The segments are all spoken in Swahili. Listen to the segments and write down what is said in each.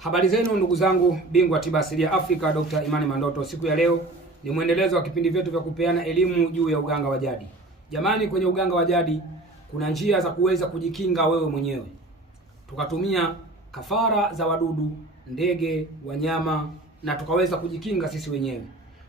Habari zenu ndugu zangu, bingwa tiba asilia Afrika Dr. Imani Mandoto. Siku ya leo ni mwendelezo wa kipindi vyetu vya kupeana elimu juu ya uganga wa jadi. Jamani, kwenye uganga wa jadi kuna njia za kuweza kujikinga wewe mwenyewe. Tukatumia kafara za wadudu, ndege, wanyama na tukaweza kujikinga sisi wenyewe.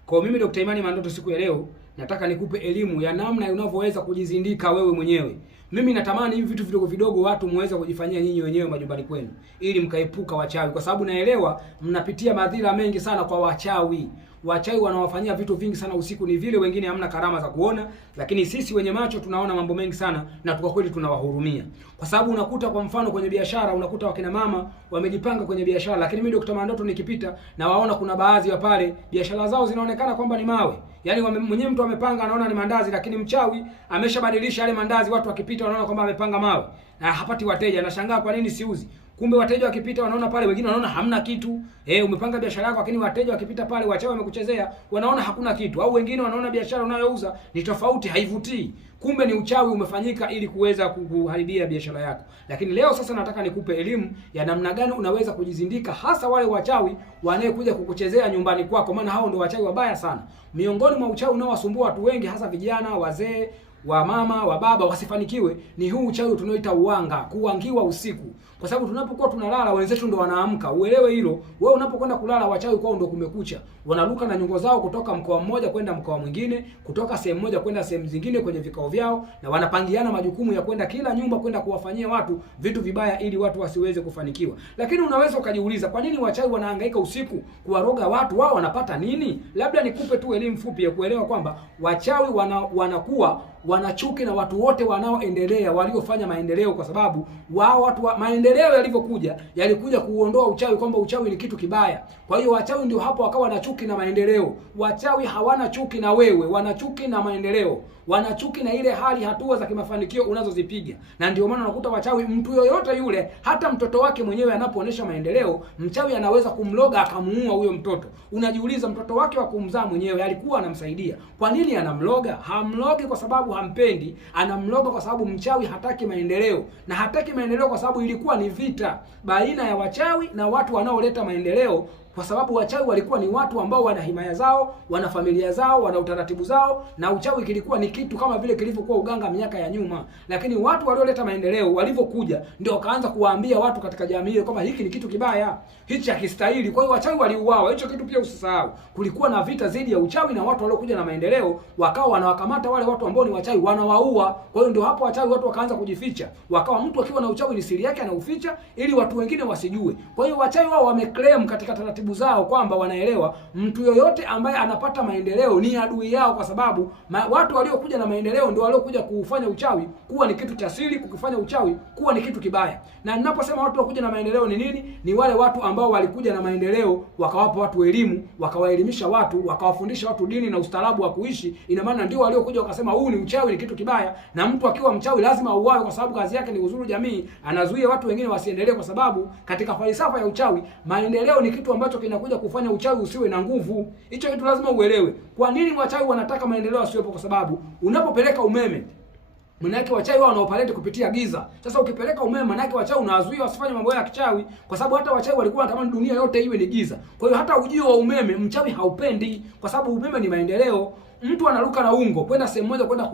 Kwa mimi Dr. Imani Mandoto siku ya leo nataka nikupe elimu ya namna unavyoweza kujizindika wewe mwenyewe. Mimi natamani hivi vitu vidogo vidogo watu muweze kujifanyia nyinyi wenyewe majumbani kwenu ili mkaepuka wachawi, kwa sababu naelewa mnapitia madhira mengi sana kwa wachawi. Wachawi wanawafanyia vitu vingi sana usiku, ni vile wengine hamna karama za kuona, lakini sisi wenye macho tunaona mambo mengi sana na kwa kweli tunawahurumia. Kwa sababu unakuta kwa mfano kwenye biashara, unakuta wakina mama wamejipanga kwenye biashara, lakini mimi Dr. Mandoto nikipita na waona kuna baadhi ya pale biashara zao zinaonekana kwamba ni mawe. Yaani mwenyewe mtu amepanga anaona ni mandazi, lakini mchawi ameshabadilisha yale mandazi, watu wakipita wanaona kwamba amepanga mawe na hapati wateja. Anashangaa kwa nini siuzi. Kumbe wateja wakipita wanaona pale, wengine wanaona hamna kitu. Umepanga biashara yako lakini wateja wakipita pale wachawi wamekuchezea, wanaona hakuna kitu. Au wengine wanaona biashara unayouza ni tofauti, haivutii. Kumbe ni uchawi umefanyika ili kuweza kuharibia biashara yako. Lakini leo sasa nataka nikupe elimu ya namna gani unaweza kujizindika, hasa wale wachawi wanaokuja kukuchezea nyumbani kwako, maana hao ndio wachawi wabaya sana. Miongoni mwa uchawi unaowasumbua watu wengi, hasa vijana, wazee, wa mama, wa baba wasifanikiwe, ni huu uchawi tunaoita uwanga, kuangiwa usiku. Kwa sababu tunapokuwa tunalala wenzetu ndo wanaamka. Uelewe hilo. Wewe unapokwenda kulala wachawi kwao ndo kumekucha. Wanaruka na nyongo zao kutoka mkoa mmoja kwenda mkoa mwingine, kutoka sehemu moja kwenda sehemu zingine kwenye vikao vyao, na wanapangiana majukumu ya kwenda kila nyumba kwenda kuwafanyia watu vitu vibaya ili watu wasiweze kufanikiwa. Lakini unaweza ukajiuliza kwa nini wachawi wanahangaika usiku kuwaroga watu? Wao wanapata nini? Labda nikupe tu elimu fupi ya kuelewa kwamba wachawi wanakuwa wanachuki na watu wote wanaoendelea, waliofanya maendeleo, kwa sababu wao watu maendeleo yalivyokuja yalikuja kuondoa uchawi, kwamba uchawi ni kitu kibaya. Kwa hiyo wachawi ndio hapo wakawa na chuki na maendeleo. Wachawi hawana chuki na wewe, wanachuki na maendeleo, wanachuki na ile hali, hatua za kimafanikio unazozipiga. Na ndio maana unakuta wachawi, mtu yoyote yule, hata mtoto wake mwenyewe anapoonesha maendeleo, mchawi anaweza kumloga akamuua huyo mtoto. Unajiuliza, mtoto wake wa kumzaa mwenyewe alikuwa anamsaidia, kwa nini anamloga? Hamlogi kwa sababu hampendi, anamloga kwa sababu mchawi hataki maendeleo. Na hataki maendeleo kwa sababu ilikuwa ni vita baina ya wachawi na watu wanaoleta maendeleo, kwa sababu wachawi walikuwa ni watu ambao wana himaya zao, wana familia zao, wana utaratibu zao, na uchawi kilikuwa ni kitu kama vile kilivyokuwa uganga miaka ya nyuma. Lakini watu walioleta maendeleo walivyokuja ndio wakaanza kuwaambia watu katika jamii ile kwamba hiki ni kitu kibaya, hichi hakistahili. Kwa hiyo wachawi waliuawa. Hicho kitu pia usisahau. Kulikuwa na vita dhidi ya uchawi, na watu waliokuja na maendeleo wakawa wanawakamata wale watu ambao ni wachawi, wanawaua. Kwa hiyo ndio hapo wachawi watu wakaanza kujificha. Wakawa mtu akiwa na uchawi ni siri yake anauficha ili watu wengine wasijue. Kwa hiyo wachawi wao wameclaim katika taratibu zao kwamba wanaelewa mtu yoyote ambaye anapata maendeleo ni adui yao, kwa sababu watu waliokuja na maendeleo ndio waliokuja kufanya uchawi kuwa ni kitu cha siri, kukifanya uchawi kuwa ni kitu kibaya. Na ninaposema watu wakuja na maendeleo ni nini? Ni wale watu ambao walikuja na maendeleo wakawapa watu elimu, wakawaelimisha watu, wakawafundisha watu dini na ustaarabu wa kuishi. Ina maana ndio waliokuja wakasema huu ni uchawi, ni kitu kibaya, na mtu akiwa mchawi lazima auawe, kwa sababu kazi yake ni kuzuru jamii, anazuia watu wengine wasiendelee. Kwa sababu katika falsafa ya uchawi, maendeleo ni kitu ambacho kinakuja kufanya uchawi usiwe na nguvu. Hicho kitu lazima uelewe. Kwa nini wachawi wanataka maendeleo asiwepo? Kwa sababu unapopeleka umeme, manake wachawi wao wanaopalete kupitia giza. Sasa ukipeleka umeme, manake wachawi unawazuia wasifanye mambo ya kichawi, kwa sababu hata wachawi walikuwa wanatamani dunia yote iwe ni giza. Kwa hiyo hata ujio wa umeme mchawi haupendi, kwa sababu umeme ni maendeleo. Mtu anaruka na ungo kwenda sehemu moja kwenda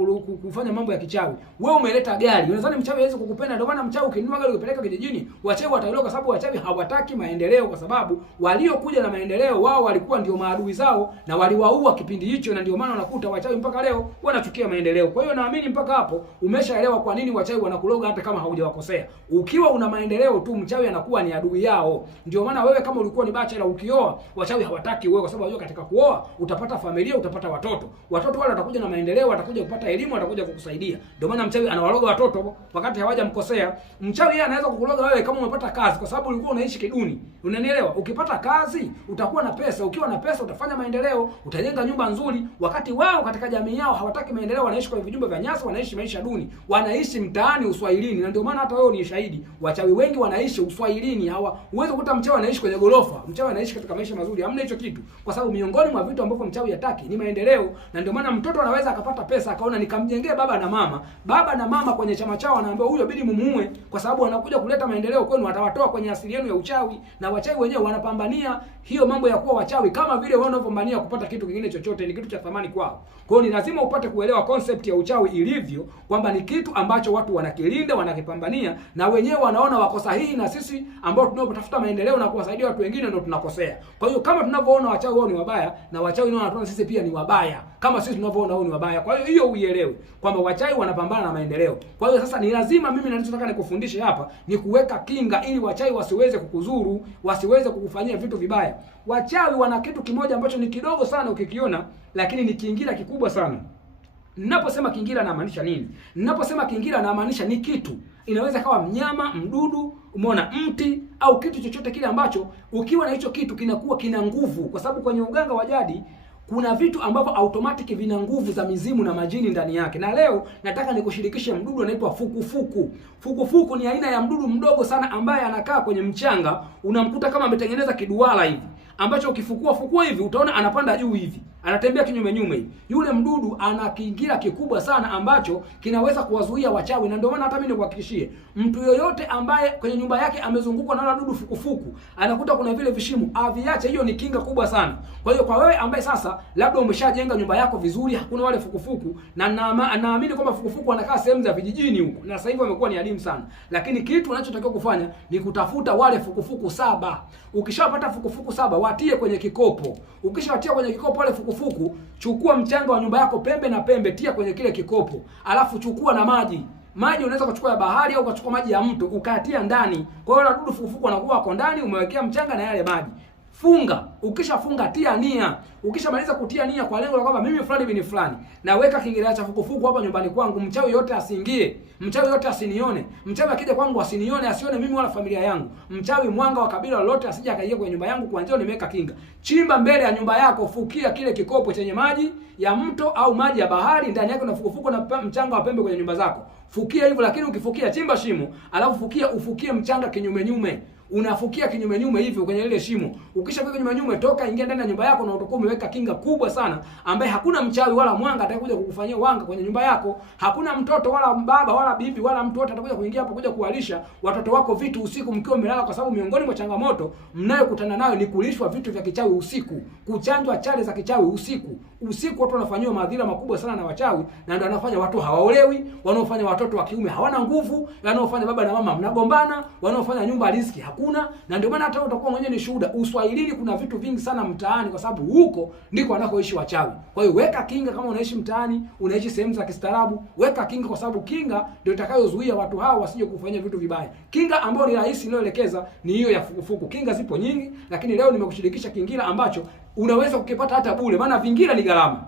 kufanya mambo ya kichawi. Wewe umeleta gari. Unadhani mchawi hawezi kukupenda? Ndio maana mchawi ukinunua gari ukipeleka kijijini, wachawi wataelewa, kwa sababu wachawi hawataki maendeleo, kwa sababu waliokuja na maendeleo wao walikuwa ndio maadui zao na waliwaua kipindi hicho, na ndio maana unakuta wachawi mpaka leo wanachukia maendeleo. Kwa hiyo naamini mpaka hapo umeshaelewa kwa nini wachawi wanakuloga hata kama haujawakosea. Ukiwa una maendeleo tu, mchawi anakuwa ni adui yao. Ndio maana wewe kama ulikuwa ni bachelor ukioa, wachawi hawataki wewe, kwa sababu wajua katika kuoa utapata familia, utapata watoto. Watoto wale watakuja na maendeleo, watakuja kupata elimu, watakuja kukusaidia. Ndio maana mchawi anawaloga watoto wakati hawajamkosea. Mchawi yeye anaweza kukuloga wewe kama umepata kazi, kwa sababu ulikuwa unaishi kiduni. Unanielewa? Ukipata kazi utakuwa na pesa, ukiwa na pesa utafanya maendeleo, utajenga nyumba nzuri. Wakati wao katika jamii yao hawataki maendeleo, wanaishi kwa vijumba vya nyasi, wanaishi maisha duni, wanaishi mtaani uswahilini. Na ndio maana hata wewe ni shahidi, wachawi wengi wanaishi uswahilini. Huwezi kukuta mchawi anaishi kwenye gorofa, mchawi anaishi katika maisha mazuri. Hamna hicho kitu, kwa sababu miongoni mwa vitu ambavyo mchawi hataki ni maendeleo. Na ndio maana mtoto anaweza akapata pesa akaona nikamjengea baba na mama. Baba na mama kwenye chama chao anaambia huyo bidi mumuue kwa sababu anakuja kuleta maendeleo kwenu, atawatoa kwenye asili yenu ya uchawi. Na wachawi wenyewe wanapambania hiyo mambo ya kuwa wachawi kama vile wao wanavyopambania kupata kitu kingine chochote, ni kitu cha thamani kwao. Kwa hiyo ni lazima upate kuelewa concept ya uchawi ilivyo, kwamba ni kitu ambacho watu wanakilinda, wanakipambania, na wenyewe wanaona wako sahihi, na sisi ambao tunapotafuta maendeleo na kuwasaidia watu wengine ndio tunakosea. Kwa hiyo kama tunavyoona wachawi wao ni wabaya, na wachawi nao wanatuona sisi pia ni wabaya kama sisi tunavyoona wao ni wabaya. Kwa hiyo uielewe kwamba wachawi wanapambana na maendeleo. Kwa hiyo sasa ni lazima mimi ninachotaka nikufundishe hapa ni kuweka kinga ili wachawi wasiweze kukuzuru, wasiweze kukufanyia vitu vibaya. Wachawi wana kitu kimoja ambacho ni kidogo sana ukikiona, lakini ni kingira kikubwa sana. Ninaposema kingira namaanisha nini? Ninaposema kingira namaanisha ni kitu. Inaweza kawa mnyama, mdudu, umeona, mti au kitu chochote kile ambacho ukiwa na hicho kitu kinakuwa kina nguvu, kwa sababu kwenye uganga wa jadi kuna vitu ambavyo automatic vina nguvu za mizimu na majini ndani yake. Na leo nataka nikushirikishe mdudu anaitwa fukufuku. Fukufuku ni aina ya mdudu mdogo sana ambaye anakaa kwenye mchanga, unamkuta kama ametengeneza kiduara hivi, ambacho ukifukua hivi utaona anapanda juu hivi, anatembea kinyume nyume hivi. Yule mdudu ana kingira kikubwa sana ambacho kinaweza kuwazuia wachawi, na ndio maana hata mimi nikuhakikishie, mtu yoyote ambaye kwenye nyumba yake amezungukwa na wadudu fukufuku, anakuta kuna vile vishimo, aviache. Hiyo ni kinga kubwa sana. Kwa hiyo kwa wewe ambaye sasa labda umeshajenga nyumba yako vizuri, hakuna wale fukufuku, na naamini kwamba fukufuku wanakaa sehemu za vijijini huko, na sasa hivi wamekuwa ni adimu sana, lakini kitu unachotakiwa kufanya ni kutafuta wale fukufuku 7. Ukishapata fukufuku 7, watie kwenye kikopo. Ukishawatia kwenye kikopo wale fukufuku, chukua mchanga wa nyumba yako pembe na pembe, tia kwenye kile kikopo. Alafu chukua na maji. Maji unaweza kuchukua ya bahari au ukachukua maji ya mto ukayatia ndani. Kwa hiyo wadudu fukufuku wanakuwa wako ndani, umewekea mchanga na yale maji. Funga. Ukishafunga tia nia. Ukishamaliza kutia nia kwa lengo la kwamba mimi fulani bin fulani naweka kingira cha fukufuku hapa nyumbani kwangu, mchawi yote asiingie, mchawi yote asinione, mchawi akija kwangu asinione, asione mimi wala familia yangu, mchawi mwanga wa kabila lolote asije akaingia kwenye nyumba yangu. Kuanzia nimeweka kinga. Chimba mbele ya nyumba yako, fukia kile kikopo chenye maji ya mto au maji ya bahari, ndani yake na fukufuku na mchanga wa pembe kwenye nyumba zako. Fukia hivyo, lakini ukifukia, chimba shimo, alafu ufukie mchanga kinyume nyume. Unafukia kinyume nyume hivyo kwenye ile shimo. Ukishafika kinyume nyume, toka ingia ndani ya nyumba yako, na utakuwa umeweka kinga kubwa sana ambaye hakuna mchawi wala mwanga atakuja kukufanyia wanga kwenye nyumba yako. Hakuna mtoto wala baba wala bibi wala mtu wote atakuja kuingia hapo kuja kuwalisha watoto wako vitu usiku mkiwa mmelala, kwa sababu miongoni mwa changamoto mnayokutana nayo ni kulishwa vitu vya kichawi usiku, kuchanjwa chale za kichawi usiku. Usiku watu wanafanywa madhira makubwa sana na wachawi, na ndio wanafanya watu hawaolewi, wanaofanya watoto wa kiume hawana nguvu, wanaofanya baba na mama mnagombana, wanaofanya nyumba riziki hakuna. Na ndio maana hata utakuwa mwenyewe ni shuhuda, Uswahilini kuna vitu vingi sana mtaani, kwa sababu huko ndiko wanakoishi wachawi. Kwa hiyo weka kinga. Kama unaishi mtaani, unaishi sehemu za kistaarabu, weka kinga, kwa sababu kinga ndio itakayozuia watu hao wasije kufanyia vitu vibaya. Kinga ambayo ni rahisi ninayoelekeza ni hiyo ya fukufuku. Kinga zipo nyingi, lakini leo nimekushirikisha kingira ambacho unaweza kukipata hata bure, maana vingira ni gharama.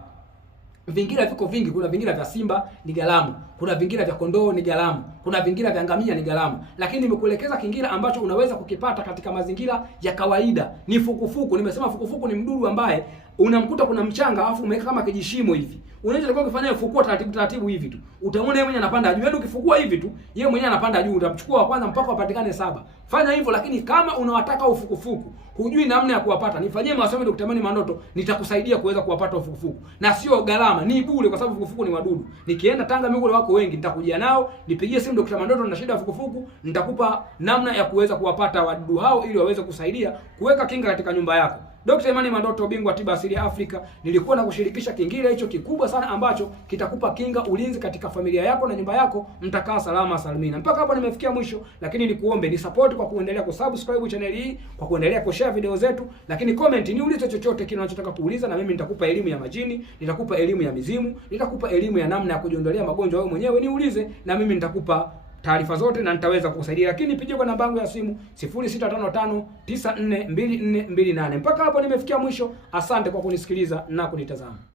Vingira viko vingi, kuna vingira vya simba ni gharama, kuna vingira vya kondoo ni gharama, kuna vingira vya ngamia ni gharama, lakini nimekuelekeza kingira ambacho unaweza kukipata katika mazingira ya kawaida. Ni fukufuku. Nimesema fukufuku ni mdudu ambaye unamkuta kuna mchanga alafu umeweka kama kijishimo hivi. Unaweza kufanya fukua taratibu hivi tu, utaona yeye mwenyewe anapanda juu. Yaani ukifukua hivi tu, yeye mwenyewe anapanda juu. Utamchukua wa kwanza mpaka wapatikane 7. Fanya hivyo. Lakini kama unawataka ufukufuku, hujui namna ya kuwapata, nifanyie masomo Dr. Imani Mandoto, nitakusaidia kuweza kuwapata ufukufuku. Na sio gharama, ni bure, kwa sababu ufukufuku ni wadudu. Nikienda Tanga mimi wako wengi, nitakujia nao, nipigie simu Dr. Mandoto na shida ya ufukufuku, nitakupa namna ya kuweza kuwapata wadudu hao ili waweze kusaidia kuweka kinga katika nyumba yako. Dr. Imani Mandoto, bingwa tiba asili ya Afrika, nilikuwa na kushirikisha kingira hicho kikubwa sana ambacho kitakupa kinga, ulinzi katika familia yako na nyumba yako, mtakaa salama salimina. Mpaka hapo nimefikia mwisho, lakini nikuombe ni support kwa kuendelea kusubscribe channel hii, kwa kuendelea kushare video zetu, lakini comment niulize chochote kile unachotaka kuuliza, na mimi nitakupa elimu ya majini, nitakupa elimu ya mizimu, nitakupa elimu ya namna ya kujiondolea magonjwa wewe mwenyewe. Niulize na mimi nitakupa taarifa zote na nitaweza kukusaidia. Lakini pigie kwa namba yangu ya simu 0655942428. Mpaka hapo nimefikia mwisho. Asante kwa kunisikiliza na kunitazama.